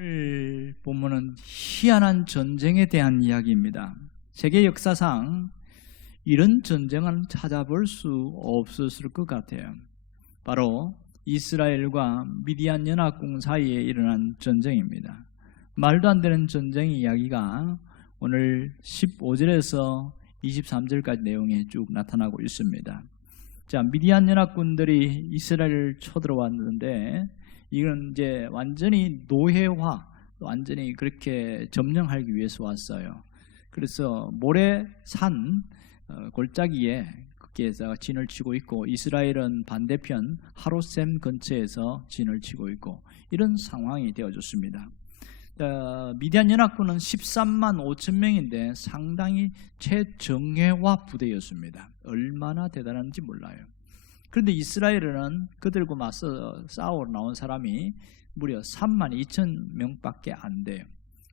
오늘 본문은 희한한 전쟁에 대한 이야기입니다. 세계 역사상 이런 전쟁은 찾아볼 수 없었을 것 같아요. 바로 이스라엘과 미디안 연합군 사이에 일어난 전쟁입니다. 말도 안 되는 전쟁 이야기가 오늘 15절에서 23절까지 내용에 쭉 나타나고 있습니다. 자, 미디안 연합군들이 이스라엘을 쳐들어왔는데 이건 이제 완전히 노예화, 완전히 그렇게 점령하기 위해서 왔어요. 그래서 모래산 골짜기에 거기에서 진을 치고 있고, 이스라엘은 반대편 하롯셈 근처에서 진을 치고 있고, 이런 상황이 되어졌습니다. 미디안 연합군은 13만 5천 명인데 상당히 최정예화 부대였습니다. 얼마나 대단한지 몰라요. 그런데 이스라엘은 그들과 맞서 싸우러 나온 사람이 무려 3만 2천 명밖에 안 돼요.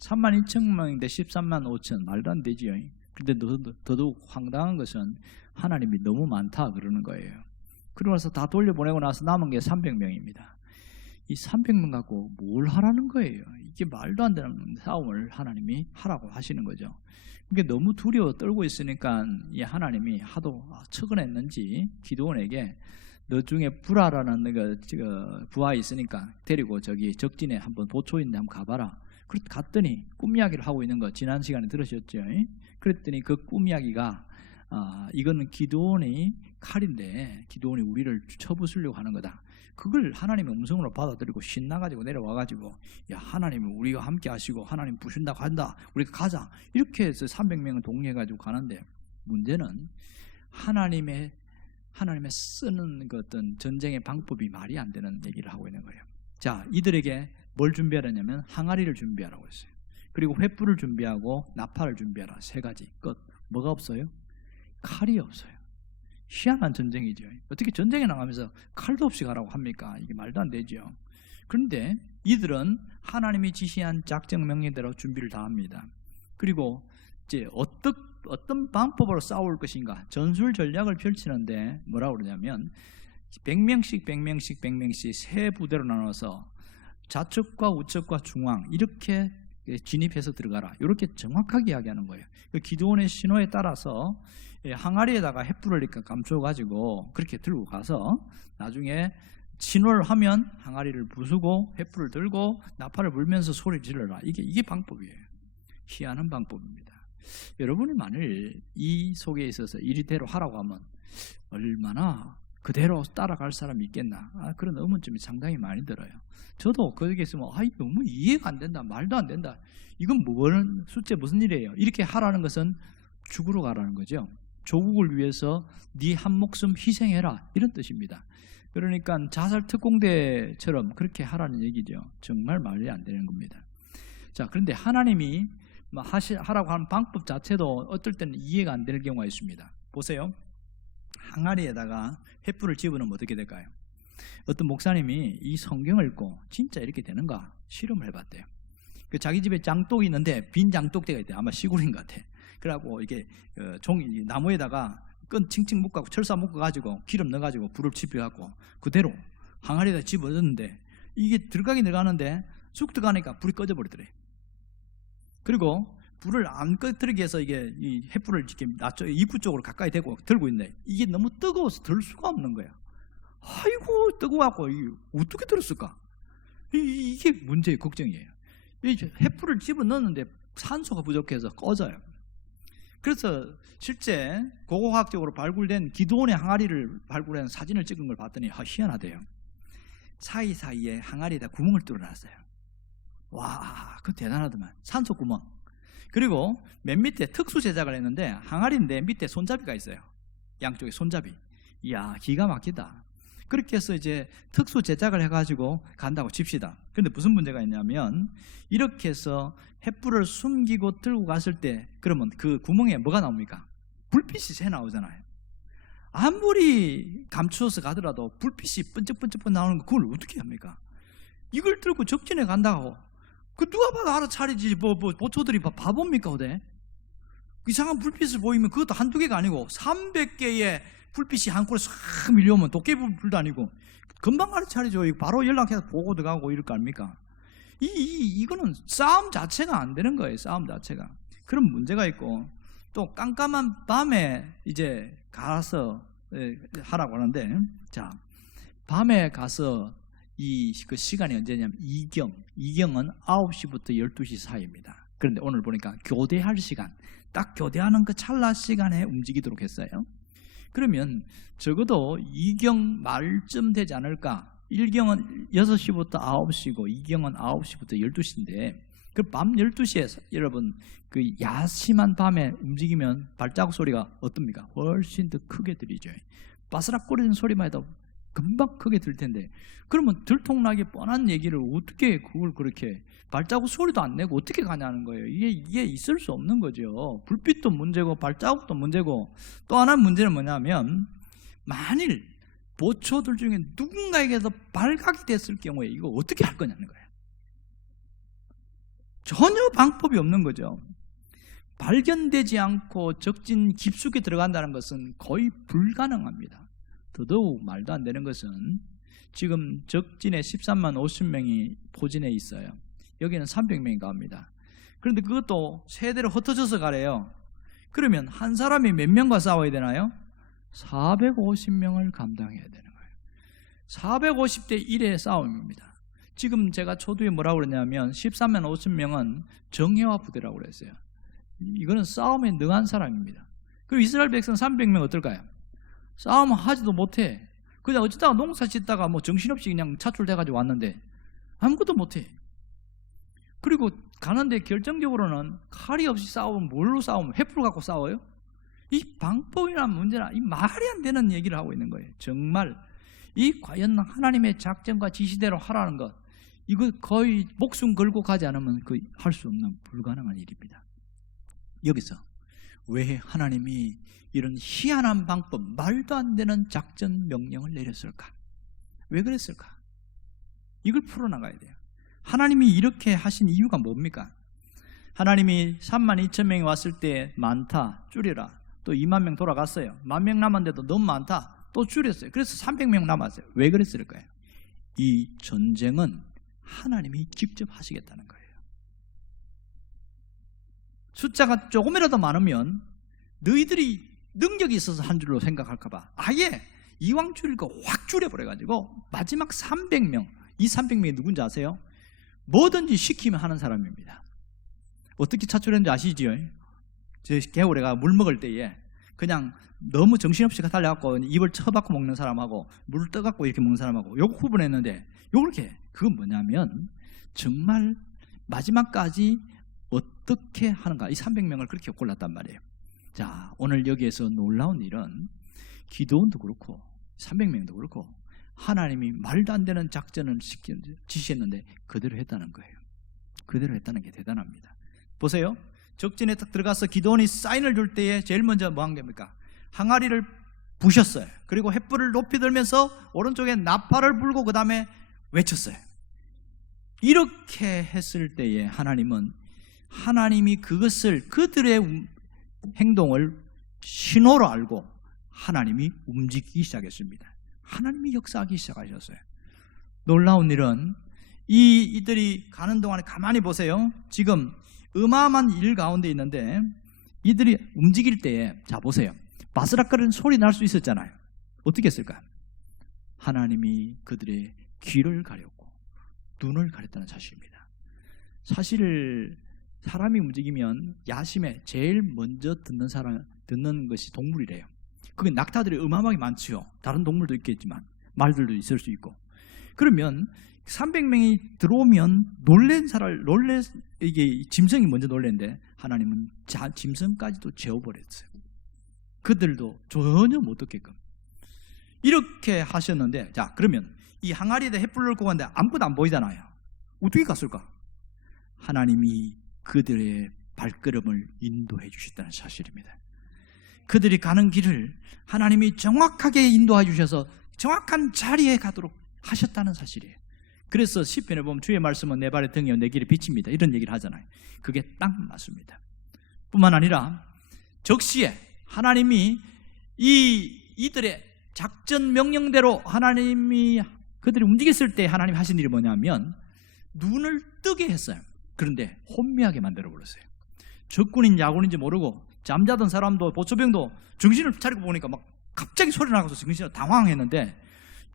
3만 2천 명인데 13만 5천, 말도 안 되지요. 그런데 더더욱 황당한 것은 하나님이 너무 많다 그러는 거예요. 그러면서 다 돌려보내고 나서 남은 게 300명입니다. 이 300명 갖고 뭘 하라는 거예요? 이게 말도 안 되는 싸움을 하나님이 하라고 하시는 거죠. 이게 너무 두려워 떨고 있으니까 이 하나님이 하도 척은했는지 기드온에게 너 중에 부라라는 부하 있으니까 데리고 저기 적진에 한번 보초 있는데 한번 가봐라. 갔더니 꿈 이야기를 하고 있는 거 지난 시간에 들으셨죠? 그랬더니 그 꿈 이야기가 이거는 기드온이 칼인데 기드온이 우리를 쳐부수려고 하는 거다. 그걸 하나님의 음성으로 받아들이고 신나가지고 내려와가지고, 야, 하나님이 우리가 함께 하시고 하나님 부신다고 한다, 우리가 가자, 이렇게 해서 300명을 동의해가지고 가는데, 문제는 하나님의 쓰는 그 어떤 전쟁의 방법이 말이 안 되는 얘기를 하고 있는 거예요. 자, 이들에게 뭘 준비하라냐면 항아리를 준비하라고 했어요. 그리고 횃불을 준비하고 나팔을 준비하라. 3가지 끝. 뭐가 없어요? 칼이 없어요. 희한한 전쟁이죠. 어떻게 전쟁에 나가면서 칼도 없이 가라고 합니까? 이게 말도 안 되죠. 그런데 이들은 하나님이 지시한 작정 명령대로 준비를 다 합니다. 그리고 이제 어떤 방법으로 싸울 것인가, 전술 전략을 펼치는데 뭐라고 그러냐면 100명씩 세 부대로 나눠서 좌측과 우측과 중앙 이렇게 진입해서 들어가라, 이렇게 정확하게 이야기하는 거예요. 기드온의 신호에 따라서 항아리에다가 횃불을 이렇게 감춰가지고 그렇게 들고 가서 나중에 신호를 하면 항아리를 부수고 횃불을 들고 나팔을 불면서 소리 질러라. 이게 방법이에요. 희한한 방법입니다. 여러분이 만일 이 속에 있어서 이리대로 하라고 하면 얼마나 그대로 따라갈 사람이 있겠나, 그런 의문점이 상당히 많이 들어요. 저도 거기에 있으면 너무 이해가 안 된다, 말도 안 된다, 이건 숫자 무슨 일이에요? 이렇게 하라는 것은 죽으러 가라는 거죠. 조국을 위해서 네 한 목숨 희생해라, 이런 뜻입니다. 그러니까 자살 특공대처럼 그렇게 하라는 얘기죠. 정말 말이 안 되는 겁니다. 자, 그런데 하나님이 하라고 하는 방법 자체도 어떨 때는 이해가 안 되는 경우가 있습니다. 보세요. 항아리에다가 횃불을 집어넣으면 어떻게 될까요? 어떤 목사님이 이 성경을 읽고 진짜 이렇게 되는가 실험을 해봤대요. 자기 집에 장독이 있는데 빈 장독대가 있대요. 아마 시골인 것 같아. 그래갖고 이게 종이 나무에다가 끈 칭칭 묶어갖고 철사 묶어가지고 기름 넣어가지고 불을 지펴갖고 그대로 항아리에다 집어넣는데, 이게 들어가는데 쑥 들어가니까 불이 꺼져버리더래. 그리고 불을 안 꺼뜨리기 위해서 이게 이 횃불을 이렇게 입구 쪽으로 가까이 대고 들고 있는데 이게 너무 뜨거워서 들 수가 없는 거야. 아이고 뜨거워갖고 어떻게 들었을까? 이게 문제의 걱정이에요. 이 횃불을 집어넣는데 산소가 부족해서 꺼져요. 그래서 실제 고고학적으로 발굴된 기드온의 항아리를 발굴한 사진을 찍은 걸 봤더니 희한하대요. 사이사이에 항아리에다 구멍을 뚫어놨어요. 와, 그거 대단하더만. 산소 구멍. 그리고 맨 밑에 특수 제작을 했는데 항아리인데 밑에 손잡이가 있어요. 양쪽에 손잡이. 이야, 기가 막히다. 그렇게 해서 이제 특수 제작을 해가지고 간다고 칩시다. 그런데 무슨 문제가 있냐면, 이렇게 해서 횃불을 숨기고 들고 갔을 때 그러면 그 구멍에 뭐가 나옵니까? 불빛이 새 나오잖아요. 아무리 감추어서 가더라도 불빛이 번쩍번쩍 나오는 거, 그걸 어떻게 합니까? 이걸 들고 적진에 간다고 누가 봐도 알아차리지. 보초들이 바보입니까? 어때? 이상한 불빛을 보이면 그것도 한두 개가 아니고 300개의 불빛이 한 콜에 싹 밀려오면 도깨비불도 아니고 금방 알아차리죠. 바로 연락해서 보고 들어가고 이럴 거 아닙니까? 이거는 싸움 자체가 안 되는 거예요. 싸움 자체가. 그런 문제가 있고, 또 깜깜한 밤에 이제 가서 하라고 하는데, 자, 밤에 가서 그 시간이 언제냐면 이경은 9시부터 12시 사이입니다. 그런데 오늘 보니까 교대할 시간, 딱 교대하는 그 찰나 시간에 움직이도록 했어요. 그러면 적어도 2경 말쯤 되지 않을까? 1경은 6시부터 9시고 2경은 9시부터 12시인데 그 밤 12시에 여러분 그 야심한 밤에 움직이면 발자국 소리가 어떻습니까? 훨씬 더 크게 들리죠. 바스락거리는 소리만 해도 금방 크게 들 텐데, 그러면 들통나기 뻔한 얘기를 어떻게 그걸 그렇게 발자국 소리도 안 내고 어떻게 가냐는 거예요. 이게 있을 수 없는 거죠. 불빛도 문제고 발자국도 문제고, 또 하나의 문제는 뭐냐면 만일 보초들 중에 누군가에게도 발각이 됐을 경우에 이거 어떻게 할 거냐는 거예요. 전혀 방법이 없는 거죠. 발견되지 않고 적진 깊숙이 들어간다는 것은 거의 불가능합니다. 더더욱 말도 안 되는 것은 지금 적진에 13만 50명이 포진해 있어요. 여기는 300명이 갑니다. 그런데 그것도 세대로 흩어져서 가래요. 그러면 한 사람이 몇 명과 싸워야 되나요? 450명을 감당해야 되는 거예요. 450대 1의 싸움입니다. 지금 제가 초두에 뭐라고 그러냐면 13만 50명은 정예화 부대라고 그랬어요. 이거는 싸움에 능한 사람입니다. 그리고 이스라엘 백성 300명 어떨까요? 싸움 하지도 못해. 그냥 어쩌다가 농사 짓다가 뭐 정신없이 그냥 차출돼가지고 왔는데 아무것도 못해. 그리고 가는데 결정적으로는 칼이 없이 싸우면 뭘로 싸우면 횃불 갖고 싸워요? 이 방법이란 문제나 이 말이 안 되는 얘기를 하고 있는 거예요. 정말 이 과연 하나님의 작전과 지시대로 하라는 것, 이거 거의 목숨 걸고 가지 않으면 그 할 수 없는 불가능한 일입니다. 여기서 왜 하나님이 이런 희한한 방법, 말도 안 되는 작전 명령을 내렸을까? 왜 그랬을까? 이걸 풀어나가야 돼요. 하나님이 이렇게 하신 이유가 뭡니까? 하나님이 32,000명이 왔을 때 많다, 줄여라. 또 2만 명 돌아갔어요. 10,000명 남았는데도 너무 많다, 또 줄였어요. 그래서 300명 남았어요. 왜 그랬을까요? 이 전쟁은 하나님이 직접 하시겠다는 거예요. 숫자가 조금이라도 많으면 너희들이 능력이 있어서 한 줄로 생각할까 봐 아예 이왕 줄일 거 확 줄여버려가지고 마지막 300명, 이 300명이 누군지 아세요? 뭐든지 시키면 하는 사람입니다. 어떻게 차출했는지 아시죠? 제 개울에가 물 먹을 때에 그냥 너무 정신없이 달려갖고 입을 쳐박고 먹는 사람하고 물 떠갖고 이렇게 먹는 사람하고 요거 구분했는데, 요렇게 그건 뭐냐면 정말 마지막까지 어떻게 하는가, 이 300명을 그렇게 골랐단 말이에요. 자, 오늘 여기에서 놀라운 일은 기드온도 그렇고 300명도 그렇고 하나님이 말도 안 되는 작전을 지시했는데 그대로 했다는 거예요. 그대로 했다는 게 대단합니다. 보세요. 적진에 딱 들어가서 기드온이 사인을 줄 때에 제일 먼저 뭐 한 겁니까? 항아리를 부셨어요. 그리고 횃불을 높이 들면서 오른쪽에 나팔을 불고 그 다음에 외쳤어요. 이렇게 했을 때에 하나님이 그것을, 그들의 행동을 신호로 알고 하나님이 움직이기 시작했습니다. 하나님이 역사하기 시작하셨어요. 놀라운 일은 이들이 가는 동안에 가만히 보세요. 지금 어마어마한 일 가운데 있는데 이들이 움직일 때에, 자 보세요. 바스락거리는 소리 날 수 있었잖아요. 어떻게 했을까요? 하나님이 그들의 귀를 가렸고 눈을 가렸다는 사실입니다. 사실 사람이 움직이면 야심에 제일 먼저 듣는 것이 동물이래요. 그게 낙타들이 어마어마하게 많지요. 다른 동물도 있겠지만 말들도 있을 수 있고. 그러면 300명이 들어오면 이게 짐승이 먼저 놀랬는데 하나님은 짐승까지도 재워버렸어요. 그들도 전혀 못 듣게끔 이렇게 하셨는데, 자 그러면 이 항아리에다 횃불을 끄고 갔는데 아무것도 안 보이잖아요. 어떻게 갔을까? 하나님이 그들의 발걸음을 인도해 주셨다는 사실입니다. 그들이 가는 길을 하나님이 정확하게 인도해 주셔서 정확한 자리에 가도록 하셨다는 사실이에요. 그래서 시편에 보면 주의 말씀은 내 발의 등이요 내 길의 빛입니다, 이런 얘기를 하잖아요. 그게 딱 맞습니다. 뿐만 아니라 적시에 하나님이 이들의 작전 명령대로 하나님이 그들이 움직였을 때 하나님이 하신 일이 뭐냐면 눈을 뜨게 했어요. 그런데 혼미하게 만들어버렸어요. 적군인지 야군인지 모르고 잠자던 사람도 보초병도 정신을 차리고 보니까 막 갑자기 소리 나가서 정신을 당황했는데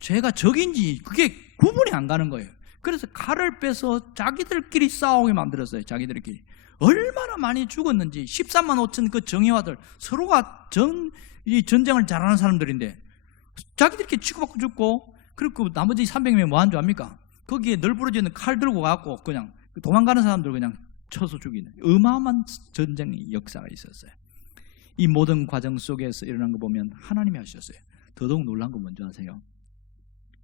죄가 적인지 그게 구분이 안 가는 거예요. 그래서 칼을 빼서 자기들끼리 싸우게 만들었어요. 자기들끼리 얼마나 많이 죽었는지. 13만 5천 그 정예화들 서로가 이 전쟁을 잘하는 사람들인데 자기들끼리 치고받고 죽고, 그리고 나머지 300명이 뭐 한 줄 압니까? 거기에 널브러져 있는 칼 들고 가고 그냥 도망가는 사람들 그냥 쳐서 죽이는 어마어마한 전쟁의 역사가 있었어요. 이 모든 과정 속에서 일어난 거 보면 하나님이 하셨어요. 더더욱 놀란 건 뭔지 아세요?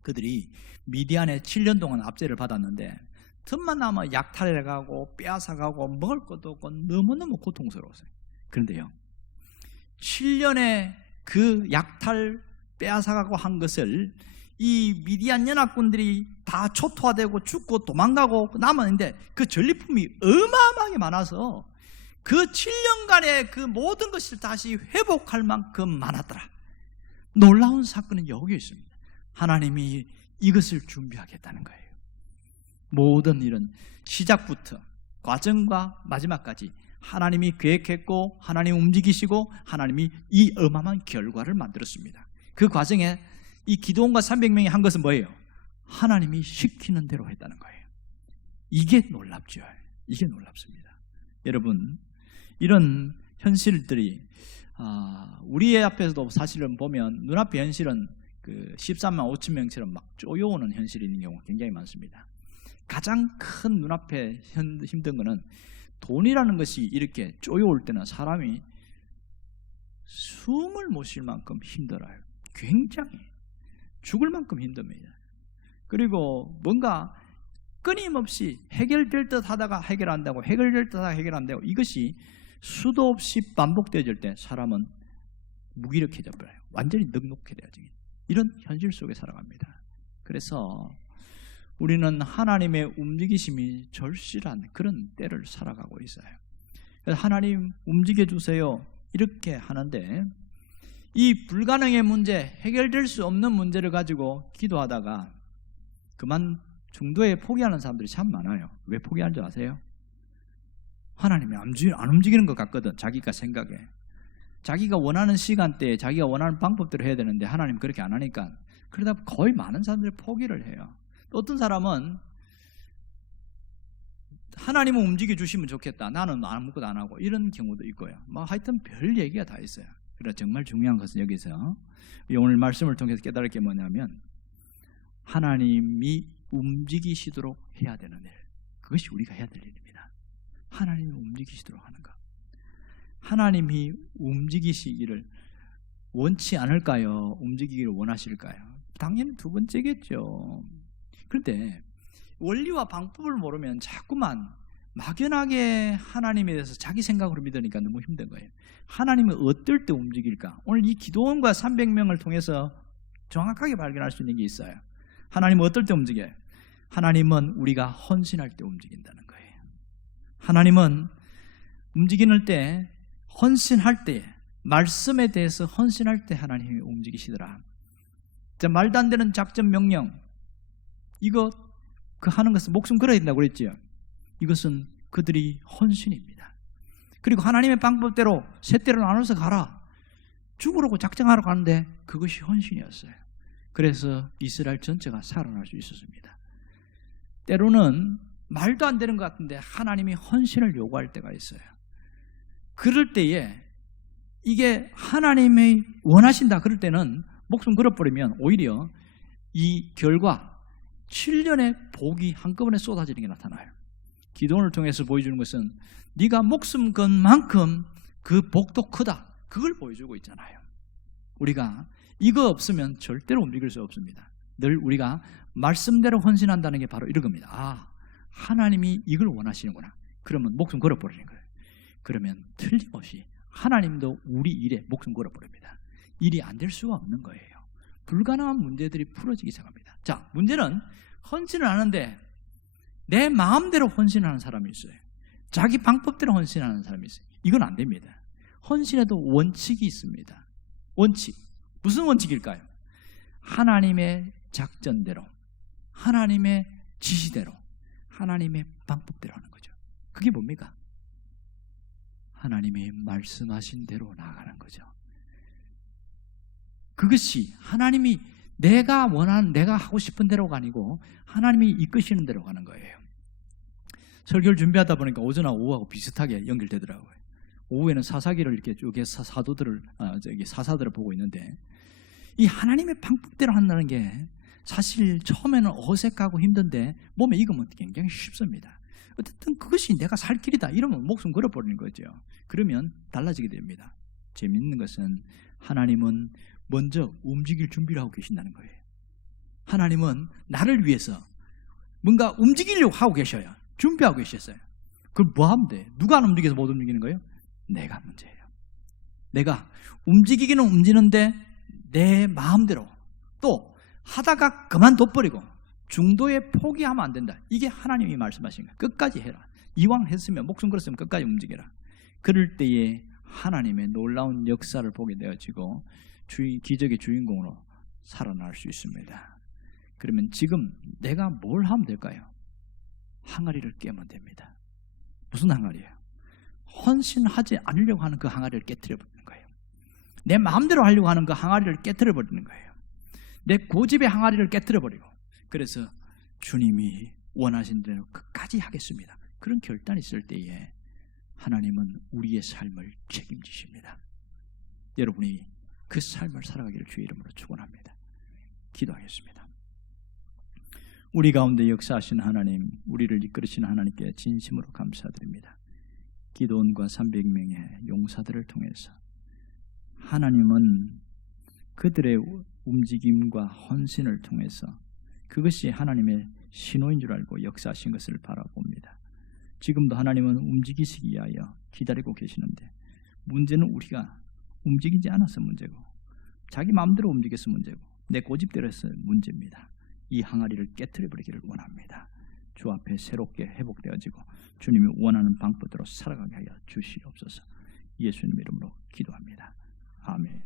그들이 미디안에 7년 동안 압제를 받았는데 틈만 나면 약탈해가고 빼앗아가고 먹을 것도 없고 너무너무 고통스러웠어요. 그런데요, 7년의 그 약탈 빼앗아가고 한 것을 이 미디안 연합군들이 다 초토화되고 죽고 도망가고 남았는데 그 전리품이 어마어마하게 많아서 그 7년간의 그 모든 것을 다시 회복할 만큼 많았더라. 놀라운 사건은 여기 있습니다. 하나님이 이것을 준비하겠다는 거예요. 모든 이런 시작부터 과정과 마지막까지 하나님이 계획했고 하나님이 움직이시고 하나님이 이 어마어마한 결과를 만들었습니다. 그 과정에 이 기드온과 300명이 한 것은 뭐예요? 하나님이 시키는 대로 했다는 거예요. 이게 놀랍죠. 이게 놀랍습니다. 여러분, 이런 현실들이 우리의 앞에서도 사실은 보면 눈앞의 현실은 그 13만 5천 명처럼 막 쪼여오는 현실이 있는 경우가 굉장히 많습니다. 가장 큰 눈앞에 힘든 거는 돈이라는 것이 이렇게 쪼여올 때는 사람이 숨을 못 쉴 만큼 힘들어요. 굉장히 죽을 만큼 힘듭니다. 그리고 뭔가 끊임없이 해결될 듯 하다가 해결 안 되고 해결될 듯 하다가 해결 안 되고 이것이 수도 없이 반복되어질 때 사람은 무기력해져 버려요. 완전히 넉넉해져요. 이런 현실 속에 살아갑니다. 그래서 우리는 하나님의 움직이심이 절실한 그런 때를 살아가고 있어요. 그래서 하나님 움직여 주세요 이렇게 하는데 이 불가능의 문제, 해결될 수 없는 문제를 가지고 기도하다가 그만 중도에 포기하는 사람들이 참 많아요. 왜 포기하는 줄 아세요? 하나님이 안 움직이는 것 같거든. 자기가 생각에. 자기가 원하는 시간대에 자기가 원하는 방법대로 해야 되는데 하나님 그렇게 안 하니까 그러다 거의 많은 사람들이 포기를 해요. 또 어떤 사람은 하나님은 움직여 주시면 좋겠다. 나는 아무것도 안 하고 이런 경우도 있고요. 뭐 하여튼 별 얘기가 다 있어요. 그러나 정말 중요한 것은 여기서 오늘 말씀을 통해서 깨달을 게 뭐냐면 하나님이 움직이시도록 해야 되는 일, 그것이 우리가 해야 될 일입니다. 하나님이 움직이시도록 하는 것. 하나님이 움직이시기를 원치 않을까요? 움직이기를 원하실까요? 당연히 두 번째겠죠. 그런데 원리와 방법을 모르면 자꾸만 막연하게 하나님에 대해서 자기 생각으로 믿으니까 너무 힘든 거예요. 하나님은 어떨 때 움직일까? 오늘 이 기드온과 300명을 통해서 정확하게 발견할 수 있는 게 있어요. 하나님은 어떨 때 움직여요? 하나님은 우리가 헌신할 때 움직인다는 거예요. 하나님은 움직이는 때, 헌신할 때, 말씀에 대해서 헌신할 때 하나님이 움직이시더라. 말도 안 되는 작전 명령, 이거 하는 것은 목숨 걸어야 된다고 그랬지요. 이것은 그들이 헌신입니다. 그리고 하나님의 방법대로 셋대로 나눠서 가라. 죽으라고 작정하러 가는데 그것이 헌신이었어요. 그래서 이스라엘 전체가 살아날 수 있었습니다. 때로는 말도 안 되는 것 같은데 하나님이 헌신을 요구할 때가 있어요. 그럴 때에 이게 하나님이 원하신다 그럴 때는 목숨 걸어버리면 오히려 이 결과 7년의 복이 한꺼번에 쏟아지는 게 나타나요. 기도를 통해서 보여주는 것은 네가 목숨 건 만큼 그 복도 크다, 그걸 보여주고 있잖아요. 우리가 이거 없으면 절대로 움직일 수 없습니다. 늘 우리가 말씀대로 헌신한다는 게 바로 이런 겁니다. 하나님이 이걸 원하시는구나. 그러면 목숨 걸어버리는 거예요. 그러면 틀림없이 하나님도 우리 일에 목숨 걸어버립니다. 일이 안 될 수가 없는 거예요. 불가능한 문제들이 풀어지기 시작합니다. 자, 문제는 헌신을 하는데 내 마음대로 헌신하는 사람이 있어요. 자기 방법대로 헌신하는 사람이 있어요. 이건 안 됩니다. 헌신에도 원칙이 있습니다. 원칙. 무슨 원칙일까요? 하나님의 작전대로, 하나님의 지시대로, 하나님의 방법대로 하는 거죠. 그게 뭡니까? 하나님이 말씀하신 대로 나아가는 거죠. 그것이 하나님이 내가 원하는, 내가 하고 싶은 대로가 아니고 하나님이 이끄시는 대로 가는 거예요. 설교를 준비하다 보니까 오전하고 오후하고 비슷하게 연결되더라고요. 오후에는 사사기를 이렇게 쭉 해서 사사들을 보고 있는데, 이 하나님의 방법대로 한다는 게 사실 처음에는 어색하고 힘든데 몸에 익으면 굉장히 쉽습니다. 어쨌든 그것이 내가 살 길이다 이러면 목숨 걸어버리는 거죠. 그러면 달라지게 됩니다. 재미있는 것은 하나님은 먼저 움직일 준비를 하고 계신다는 거예요. 하나님은 나를 위해서 뭔가 움직이려고 하고 계셔요. 준비하고 계셨어요. 그럼 뭐 하면 돼? 누가 안 움직여서 못 움직이는 거예요? 내가 문제예요. 내가 움직이기는 움직이는데 내 마음대로, 또 하다가 그만둬버리고 중도에 포기하면 안 된다. 이게 하나님이 말씀하신 거예요. 끝까지 해라. 이왕 했으면, 목숨 걸었으면 끝까지 움직여라. 그럴 때에 하나님의 놀라운 역사를 보게 되어지고 기적의 주인공으로 살아날 수 있습니다. 그러면 지금 내가 뭘 하면 될까요? 항아리를 깨면 됩니다. 무슨 항아리예요? 헌신하지 않으려고 하는 그 항아리를 깨트려 버리는 거예요. 내 마음대로 하려고 하는 그 항아리를 깨트려 버리는 거예요. 내 고집의 항아리를 깨트려 버리고, 그래서 주님이 원하신 대로 끝까지 하겠습니다. 그런 결단이 있을 때에 하나님은 우리의 삶을 책임지십니다. 여러분이 그 삶을 살아가기를 주의 이름으로 축원합니다. 기도하겠습니다. 우리 가운데 역사하신 하나님, 우리를 이끌으신 하나님께 진심으로 감사드립니다. 기드온과 300명의 용사들을 통해서 하나님은 그들의 움직임과 헌신을 통해서 그것이 하나님의 신호인 줄 알고 역사하신 것을 바라봅니다. 지금도 하나님은 움직이시기 위하여 기다리고 계시는데, 문제는 우리가 움직이지 않아서 문제고, 자기 마음대로 움직여서 문제고, 내 고집대로 해서 문제입니다. 이 항아리를 깨트려 버리기를 원합니다. 주 앞에 새롭게 회복되어지고 주님이 원하는 방법대로 살아가게 하여 주시옵소서. 예수님 이름으로 기도합니다. 아멘.